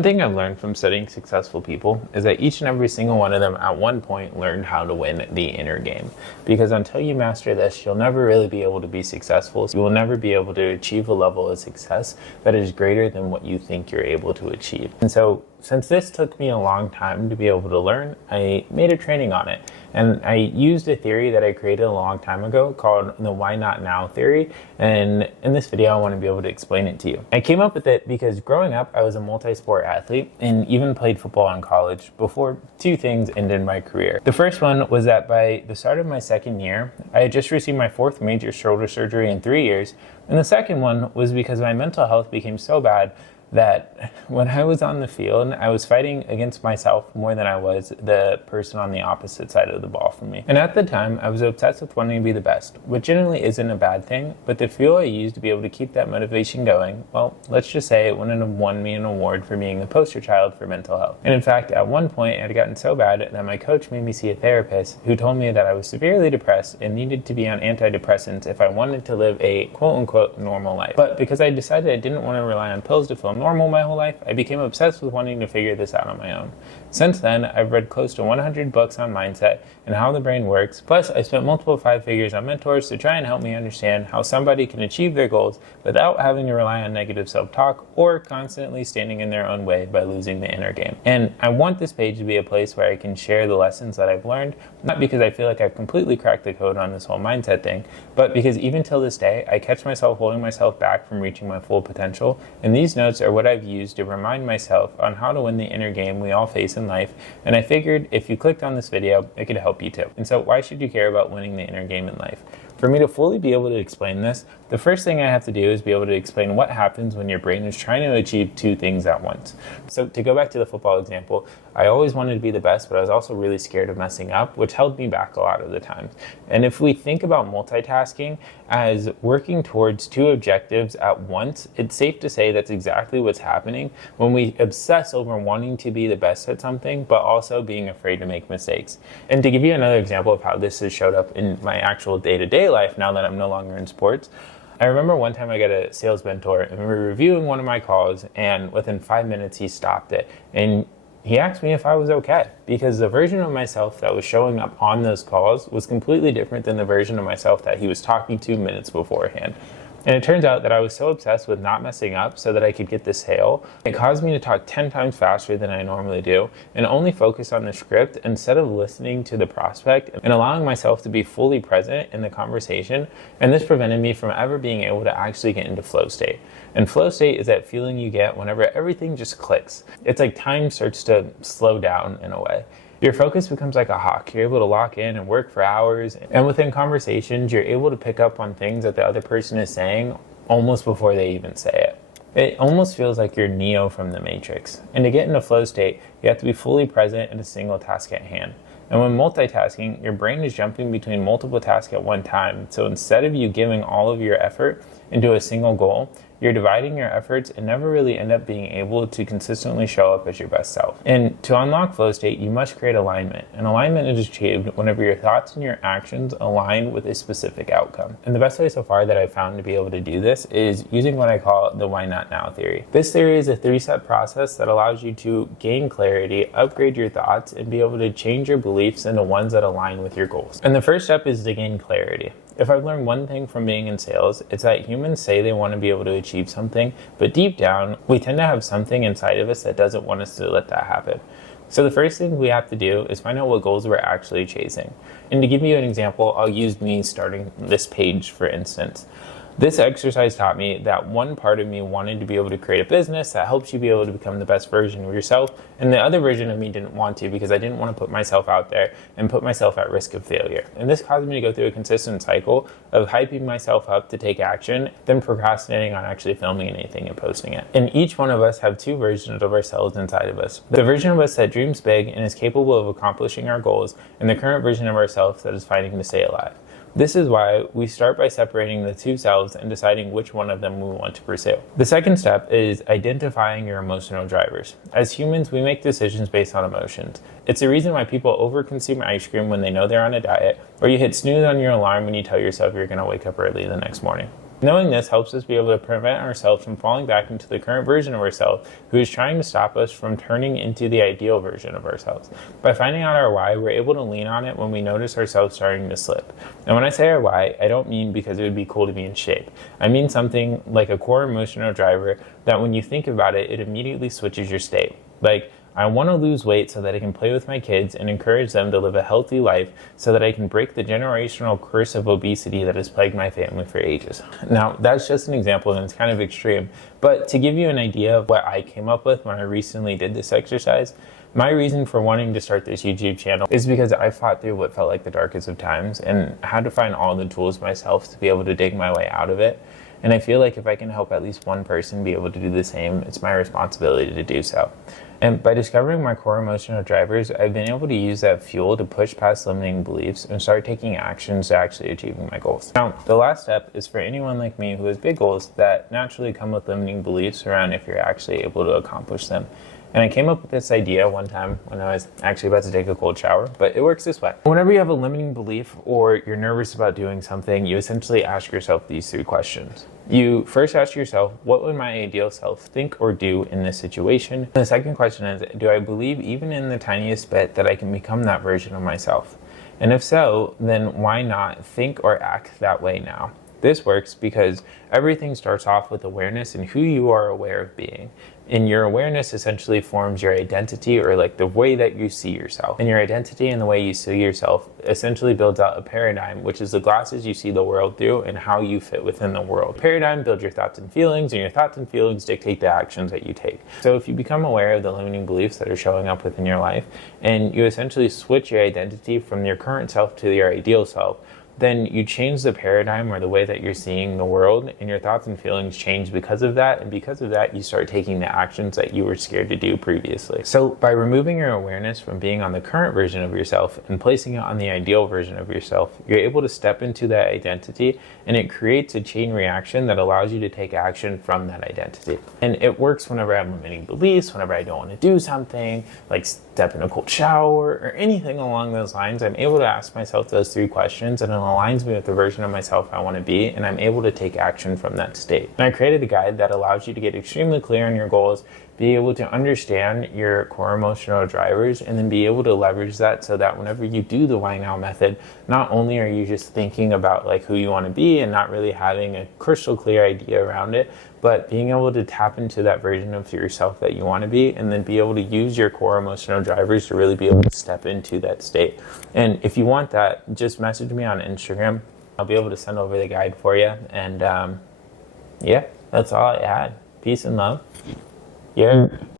One thing I've learned from studying successful people is that each and every single one of them at one point learned how to win the inner game. Because until you master this, you'll never really be able to be successful. You will never be able to achieve a level of success that is greater than what you think you're able to achieve. And so, since this took me a long time to be able to learn, I made a training on it. And I used a theory that I created a long time ago called the why not now theory. And in this video, I want to be able to explain it to you. I came up with it because growing up, I was a multi-sport athlete and even played football in college before two things ended my career. The first one was that by the start of my second year, I had just received my fourth major shoulder surgery in 3 years. And the second one was because my mental health became so bad that when I was on the field, I was fighting against myself more than I was the person on the opposite side of the ball from me. And at the time, I was obsessed with wanting to be the best, which generally isn't a bad thing, but the fuel I used to be able to keep that motivation going, well, let's just say it wouldn't have won me an award for being the poster child for mental health. And in fact, at one point, it had gotten so bad that my coach made me see a therapist who told me that I was severely depressed and needed to be on antidepressants if I wanted to live a quote-unquote normal life. But because I decided I didn't want to rely on pills to feel normal my whole life, I became obsessed with wanting to figure this out on my own. Since then, I've read close to 100 books on mindset and how the brain works. Plus, I spent multiple 5 figures on mentors to try and help me understand how somebody can achieve their goals without having to rely on negative self-talk or constantly standing in their own way by losing the inner game. And I want this page to be a place where I can share the lessons that I've learned, not because I feel like I've completely cracked the code on this whole mindset thing, but because even till this day, I catch myself holding myself back from reaching my full potential. And these notes are what I've used to remind myself on how to win the inner game we all face in life, and I figured if you clicked on this video, it could help you too. And so why should you care about winning the inner game in life? For me to fully be able to explain this, the first thing I have to do is be able to explain what happens when your brain is trying to achieve two things at once. So to go back to the football example, I always wanted to be the best, but I was also really scared of messing up, which held me back a lot of the times. And if we think about multitasking as working towards two objectives at once, it's safe to say that's exactly what's happening when we obsess over wanting to be the best at something, but also being afraid to make mistakes. And to give you another example of how this has showed up in my actual day-to-day life now that I'm no longer in sports, I remember one time I got a sales mentor and we were reviewing one of my calls, and within 5 minutes he stopped it and he asked me if I was okay, because the version of myself that was showing up on those calls was completely different than the version of myself that he was talking to minutes beforehand. And it turns out that I was so obsessed with not messing up so that I could get the sale, it caused me to talk 10 times faster than I normally do and only focus on the script instead of listening to the prospect and allowing myself to be fully present in the conversation. And this prevented me from ever being able to actually get into flow state. And flow state is that feeling you get whenever everything just clicks. It's like time starts to slow down in a way. Your focus becomes like a hawk. You're able to lock in and work for hours. And within conversations, you're able to pick up on things that the other person is saying almost before they even say it. It almost feels like you're Neo from the Matrix. And to get into flow state, you have to be fully present in a single task at hand. And when multitasking, your brain is jumping between multiple tasks at one time. So instead of you giving all of your effort into a single goal, you're dividing your efforts and never really end up being able to consistently show up as your best self. And to unlock flow state, you must create alignment. And alignment is achieved whenever your thoughts and your actions align with a specific outcome. And the best way so far that I've found to be able to do this is using what I call the why not now theory. This theory is a 3-step process that allows you to gain clarity, upgrade your thoughts, and be able to change your beliefs into ones that align with your goals. And the first step is to gain clarity. If I've learned one thing from being in sales, it's that humans say they want to be able to achieve something, but deep down, we tend to have something inside of us that doesn't want us to let that happen. So the first thing we have to do is find out what goals we're actually chasing. And to give you an example, I'll use me starting this page, for instance. This exercise taught me that one part of me wanted to be able to create a business that helps you be able to become the best version of yourself, and the other version of me didn't want to because I didn't want to put myself out there and put myself at risk of failure. And this caused me to go through a consistent cycle of hyping myself up to take action, then procrastinating on actually filming anything and posting it. And each one of us have two versions of ourselves inside of us. The version of us that dreams big and is capable of accomplishing our goals, and the current version of ourselves that is fighting to stay alive. This is why we start by separating the two selves and deciding which one of them we want to pursue. The second step is identifying your emotional drivers. As humans, we make decisions based on emotions. It's the reason why people overconsume ice cream when they know they're on a diet, or you hit snooze on your alarm when you tell yourself you're going to wake up early the next morning. Knowing this helps us be able to prevent ourselves from falling back into the current version of ourselves who is trying to stop us from turning into the ideal version of ourselves. By finding out our why, we're able to lean on it when we notice ourselves starting to slip. And when I say our why, I don't mean because it would be cool to be in shape. I mean something like a core emotional driver that when you think about it, it immediately switches your state. Like, I want to lose weight so that I can play with my kids and encourage them to live a healthy life so that I can break the generational curse of obesity that has plagued my family for ages. Now, that's just an example and it's kind of extreme, but to give you an idea of what I came up with when I recently did this exercise, my reason for wanting to start this YouTube channel is because I fought through what felt like the darkest of times and had to find all the tools myself to be able to dig my way out of it. And I feel like if I can help at least one person be able to do the same, it's my responsibility to do so. And by discovering my core emotional drivers, I've been able to use that fuel to push past limiting beliefs and start taking actions to actually achieving my goals. Now, the last step is for anyone like me who has big goals that naturally come with limiting beliefs around if you're actually able to accomplish them. And I came up with this idea one time when I was actually about to take a cold shower, but it works this way. Whenever you have a limiting belief or you're nervous about doing something, you essentially ask yourself these 3 questions. You first ask yourself, what would my ideal self think or do in this situation? And the second question is, do I believe even in the tiniest bit that I can become that version of myself? And if so, then why not think or act that way now? This works because everything starts off with awareness and who you are aware of being. And your awareness essentially forms your identity, or like the way that you see yourself. And your identity and the way you see yourself essentially builds out a paradigm, which is the glasses you see the world through and how you fit within the world. Paradigm builds your thoughts and feelings, and your thoughts and feelings dictate the actions that you take. So if you become aware of the limiting beliefs that are showing up within your life, and you essentially switch your identity from your current self to your ideal self, then you change the paradigm or the way that you're seeing the world, and your thoughts and feelings change because of that. And because of that, you start taking the actions that you were scared to do previously. So by removing your awareness from being on the current version of yourself and placing it on the ideal version of yourself, you're able to step into that identity, and it creates a chain reaction that allows you to take action from that identity. And it works whenever I have limiting beliefs, whenever I don't want to do something, like step in a cold shower or anything along those lines. I'm able to ask myself those 3 questions, and it aligns me with the version of myself I want to be, and I'm able to take action from that state. And I created a guide that allows you to get extremely clear on your goals, be able to understand your core emotional drivers, and then be able to leverage that so that whenever you do the Why Now method, not only are you just thinking about like who you want to be and not really having a crystal clear idea around it, but being able to tap into that version of yourself that you want to be, and then be able to use your core emotional drivers to really be able to step into that state. And if you want that, just message me on Instagram. I'll be able to send over the guide for you. And yeah, that's all I had. Peace and love. Yeah.